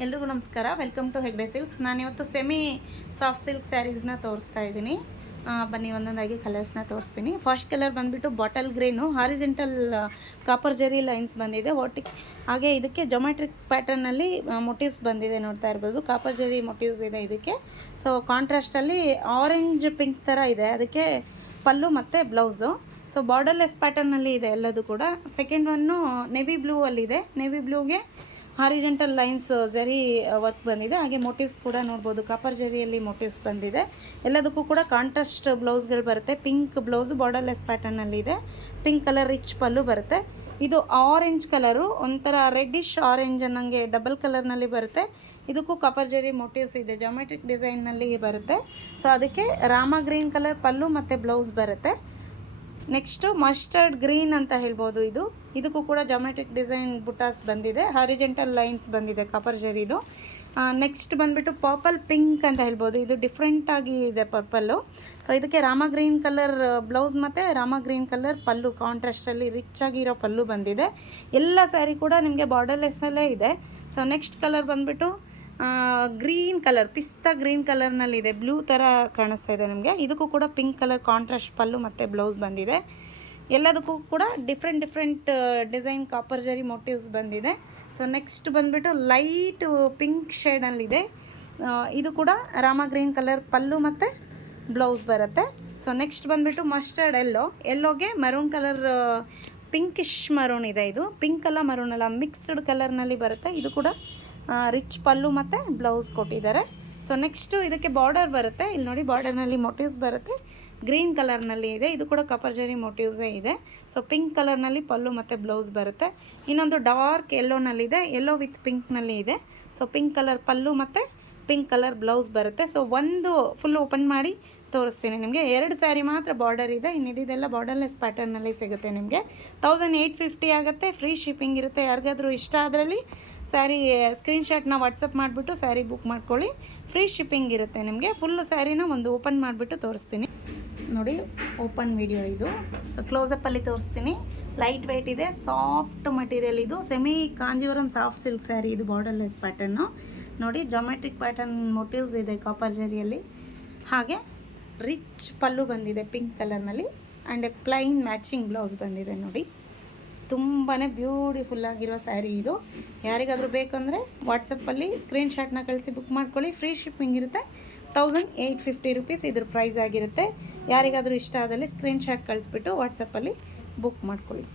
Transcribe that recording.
ಎಲ್ರಿಗೂ ನಮಸ್ಕಾರ. Welcome to Hegde silks. ನಾನಿವತ್ತು ಸೆಮಿ ಸಾಫ್ಟ್ ಸಿಲ್ಕ್ ಸ್ಯಾರೀಸ್ನ ತೋರಿಸ್ತಾ ಇದ್ದೀನಿ. ಬನ್ನಿ ಒಂದೊಂದಾಗಿ ಕಲರ್ಸ್ನ ತೋರಿಸ್ತೀನಿ. ಫಸ್ಟ್ ಕಲರ್ ಬಂದುಬಿಟ್ಟು bottle green, horizontal copper zari lines ಬಂದಿದೆ ಹಾಗೆ ಇದಕ್ಕೆ ಜೊಮೆಟ್ರಿಕ್ ಪ್ಯಾಟರ್ನಲ್ಲಿ ಮೊಟಿವ್ಸ್ ಬಂದಿದೆ, ನೋಡ್ತಾ ಇರ್ಬೋದು. ಕಾಪರ್ ಜೆರಿ ಮೊಟಿವ್ಸ್ ಇದೆ ಇದಕ್ಕೆ. ಸೊ ಕಾಂಟ್ರಾಸ್ಟಲ್ಲಿ ಆರೆಂಜ್ ಪಿಂಕ್ ಥರ ಇದೆ, ಅದಕ್ಕೆ ಪಲ್ಲು ಮತ್ತು ಬ್ಲೌಸು. ಸೊ ಬಾರ್ಡರ್ಲೆಸ್ ಪ್ಯಾಟರ್ನಲ್ಲಿ ಇದೆ ಎಲ್ಲದು ಕೂಡ. ಸೆಕೆಂಡ್ ಒನ್ನು ನೆವಿ ಬ್ಲೂ ಅಲ್ಲಿದೆ. ನೆವಿ ಬ್ಲೂಗೆ ಹಾರಿಜೆಂಟಲ್ ಲೈನ್ಸ್ ಜರಿ ವರ್ಕ್ ಬಂದಿದೆ, ಹಾಗೆ ಮೋಟಿವ್ಸ್ ಕೂಡ ನೋಡ್ಬೋದು. ಕಾಪರ್ ಜರಿಯಲ್ಲಿ ಮೋಟಿವ್ಸ್ ಬಂದಿದೆ. ಎಲ್ಲದಕ್ಕೂ ಕೂಡ ಕಾಂಟ್ರಾಸ್ಟ್ ಬ್ಲೌಸ್ಗಳು ಬರುತ್ತೆ. ಪಿಂಕ್ ಬ್ಲೌಸು ಬಾರ್ಡರ್ಲೆಸ್ ಪ್ಯಾಟರ್ನಲ್ಲಿ ಇದೆ. ಪಿಂಕ್ ಕಲರ್ ರಿಚ್ ಪಲ್ಲು ಬರುತ್ತೆ. ಇದು ಆರೆಂಜ್ ಕಲರು, ಒಂಥರ ರೆಡ್ಡಿಶ್ ಆರೆಂಜ್ ಅನ್ನಂಗೆ ಡಬಲ್ ಕಲರ್ನಲ್ಲಿ ಬರುತ್ತೆ. ಇದಕ್ಕೂ ಕಾಪರ್ ಜರಿ ಮೋಟಿವ್ಸ್ ಇದೆ, ಜಾಮೆಟ್ರಿಕ್ ಡಿಸೈನ್ನಲ್ಲಿ ಬರುತ್ತೆ. ಸೊ ಅದಕ್ಕೆ ರಾಮ ಗ್ರೀನ್ ಕಲರ್ ಪಲ್ಲು ಮತ್ತು ಬ್ಲೌಸ್ ಬರುತ್ತೆ. ನೆಕ್ಸ್ಟು ಮಸ್ಟರ್ಡ್ ಗ್ರೀನ್ ಅಂತ ಹೇಳ್ಬೋದು. ಇದಕ್ಕೂ ಕೂಡ ಜಾಮೆಟ್ರಿಕ್ ಡಿಸೈನ್ ಬುಟಾಸ್ ಬಂದಿದೆ, ಹಾರಿಜೆಂಟಲ್ ಲೈನ್ಸ್ ಬಂದಿದೆ ಕಾಪರ್ ಜರಿದು. ನೆಕ್ಸ್ಟ್ ಬಂದುಬಿಟ್ಟು ಪರ್ಪಲ್ ಪಿಂಕ್ ಅಂತ ಹೇಳ್ಬೋದು. ಇದು ಡಿಫ್ರೆಂಟಾಗಿ ಇದೆ ಪರ್ಪಲ್ಲು. ಸೊ ಇದಕ್ಕೆ ರಾಮ ಗ್ರೀನ್ ಕಲರ್ ಬ್ಲೌಸ್ ಮತ್ತು ರಾಮ ಗ್ರೀನ್ ಕಲರ್ ಪಲ್ಲು, ಕಾಂಟ್ರಾಸ್ಟಲ್ಲಿ ರಿಚ್ ಆಗಿರೋ ಪಲ್ಲು ಬಂದಿದೆ. ಎಲ್ಲ ಸ್ಯಾರಿ ಕೂಡ ನಿಮಗೆ ಬಾರ್ಡರ್ಲೆಸ್ಸಲ್ಲೇ ಇದೆ. ಸೊ ನೆಕ್ಸ್ಟ್ ಕಲರ್ ಬಂದುಬಿಟ್ಟು ಗ್ರೀನ್ ಕಲರ್, ಪಿಸ್ತಾ ಗ್ರೀನ್ ಕಲರ್ನಲ್ಲಿದೆ, ಬ್ಲೂ ಥರ ಕಾಣಿಸ್ತಾ ಇದೆ ನಿಮಗೆ. ಇದಕ್ಕೂ ಕೂಡ ಪಿಂಕ್ ಕಲರ್ ಕಾಂಟ್ರಾಸ್ಟ್ ಪಲ್ಲು ಮತ್ತು ಬ್ಲೌಸ್ ಬಂದಿದೆ. ಎಲ್ಲದಕ್ಕೂ ಕೂಡ different design copper zari motifs ಬಂದಿದೆ. ಸೊ ನೆಕ್ಸ್ಟ್ ಬಂದುಬಿಟ್ಟು ಲೈಟ್ ಪಿಂಕ್ ಶೇಡಲ್ಲಿದೆ. ಇದು ಕೂಡ ರಾಮ ಗ್ರೀನ್ ಕಲರ್ ಪಲ್ಲು ಮತ್ತು ಬ್ಲೌಸ್ ಬರುತ್ತೆ. ಸೊ ನೆಕ್ಸ್ಟ್ ಬಂದುಬಿಟ್ಟು ಮಸ್ಟರ್ಡ್ ಎಲ್ಲೋಗೆ ಮರೂನ್ ಕಲರ್, ಪಿಂಕಿಶ್ ಮರೂನ್ ಇದೆ. ಇದು ಪಿಂಕ್ ಅಲ್ಲ ಮರೂನ್ ಅಲ್ಲ, ಮಿಕ್ಸ್ಡ್ ಕಲರ್ನಲ್ಲಿ ಬರುತ್ತೆ. ಇದು ಕೂಡ ರಿಚ್ ಪಲ್ಲು ಮತ್ತು ಬ್ಲೌಸ್ ಕೊಟ್ಟಿದ್ದಾರೆ. ಸೊ ನೆಕ್ಸ್ಟು ಇದಕ್ಕೆ ಬಾರ್ಡರ್ ಬರುತ್ತೆ. ಇಲ್ಲಿ ನೋಡಿ, ಬಾರ್ಡರ್ನಲ್ಲಿ ಮೋಟಿವ್ಸ್ ಬರುತ್ತೆ, ಗ್ರೀನ್ ಕಲರ್ನಲ್ಲಿ ಇದೆ. ಇದು ಕೂಡ ಕಾಪರ್ ಜರಿ ಮೋಟಿವ್ಸೇ ಇದೆ. ಸೊ ಪಿಂಕ್ ಕಲರ್ನಲ್ಲಿ ಪಲ್ಲು ಮತ್ತು ಬ್ಲೌಸ್ ಬರುತ್ತೆ. ಇನ್ನೊಂದು ಡಾರ್ಕ್ ಎಲ್ಲೋನಲ್ಲಿದೆ, ಎಲ್ಲೋ ವಿತ್ ಪಿಂಕ್ನಲ್ಲಿ ಇದೆ. ಸೊ ಪಿಂಕ್ ಕಲರ್ ಪಲ್ಲು ಮತ್ತು ಪಿಂಕ್ ಕಲರ್ ಬ್ಲೌಸ್ ಬರುತ್ತೆ. ಸೊ ಒಂದು ಫುಲ್ ಓಪನ್ ಮಾಡಿ ತೋರಿಸ್ತೀನಿ ನಿಮಗೆ. 2 ಸ್ಯಾರಿ ಮಾತ್ರ ಬಾರ್ಡರ್ ಇದೆ, ಇನ್ನಿದೆಲ್ಲ ಬಾರ್ಡರ್ಲೆಸ್ ಪ್ಯಾಟರ್ನಲ್ಲಿ ಸಿಗುತ್ತೆ ನಿಮಗೆ. 1850 ಆಗುತ್ತೆ. ಫ್ರೀ ಶಿಪ್ಪಿಂಗ್ ಇರುತ್ತೆ. ಯಾರಿಗಾದರೂ ಇಷ್ಟ ಅದರಲ್ಲಿ ಸ್ಯಾರಿ ಸ್ಕ್ರೀನ್ಶಾಟ್ನ ವಾಟ್ಸಪ್ ಮಾಡಿಬಿಟ್ಟು ಸ್ಯಾರಿ ಬುಕ್ ಮಾಡ್ಕೊಳ್ಳಿ. ಫ್ರೀ ಶಿಪ್ಪಿಂಗ್ ಇರುತ್ತೆ ನಿಮಗೆ. ಫುಲ್ ಸ್ಯಾರಿನ ಒಂದು ಓಪನ್ ಮಾಡಿಬಿಟ್ಟು ತೋರಿಸ್ತೀನಿ ನೋಡಿ. ಓಪನ್ ವಿಡಿಯೋ ಇದು. ಸೊ ಕ್ಲೋಸಪ್ಪಲ್ಲಿ ತೋರಿಸ್ತೀನಿ. ಲೈಟ್ ವೆಯ್ಟ್ ಇದೆ, ಸಾಫ್ಟ್ ಮಟೀರಿಯಲ್. ಇದು semi Kanjeevaram soft silk sari. ಇದು ಬಾರ್ಡರ್ಲೆಸ್ ಪ್ಯಾಟರ್ನು ನೋಡಿ. ಜಾಮೆಟ್ರಿಕ್ ಪ್ಯಾಟರ್ನ್ ಮೋಟಿವ್ಸ್ ಇದೆ ಕಾಪರ್ ಜರಿಯಲ್ಲಿ, ಹಾಗೆ ರಿಚ್ ಪಲ್ಲು ಬಂದಿದೆ ಪಿಂಕ್ ಕಲರ್ನಲ್ಲಿ, and a plain matching blouse ಬಂದಿದೆ ನೋಡಿ. ತುಂಬಾ ಬ್ಯೂಟಿಫುಲ್ ಆಗಿರೋ ಸ್ಯಾರಿ ಇದು. ಯಾರಿಗಾದರೂ ಬೇಕಂದರೆ ವಾಟ್ಸಪ್ಪಲ್ಲಿ ಸ್ಕ್ರೀನ್ಶಾಟ್ನ ಕಳಿಸಿ ಬುಕ್ ಮಾಡ್ಕೊಳ್ಳಿ. ಫ್ರೀ ಶಿಪ್ಪಿಂಗ್ ಇರುತ್ತೆ. 1850 ರುಪೀಸ್ ಇದ್ರ ಪ್ರೈಸ್ ಆಗಿರುತ್ತೆ. ಯಾರಿಗಾದರೂ ಇಷ್ಟ ಆದಲ್ಲಿ ಸ್ಕ್ರೀನ್ಶಾಟ್ ಕಳಿಸ್ಬಿಟ್ಟು ವಾಟ್ಸಪ್ಪಲ್ಲಿ ಬುಕ್ ಮಾಡ್ಕೊಳ್ಳಿ.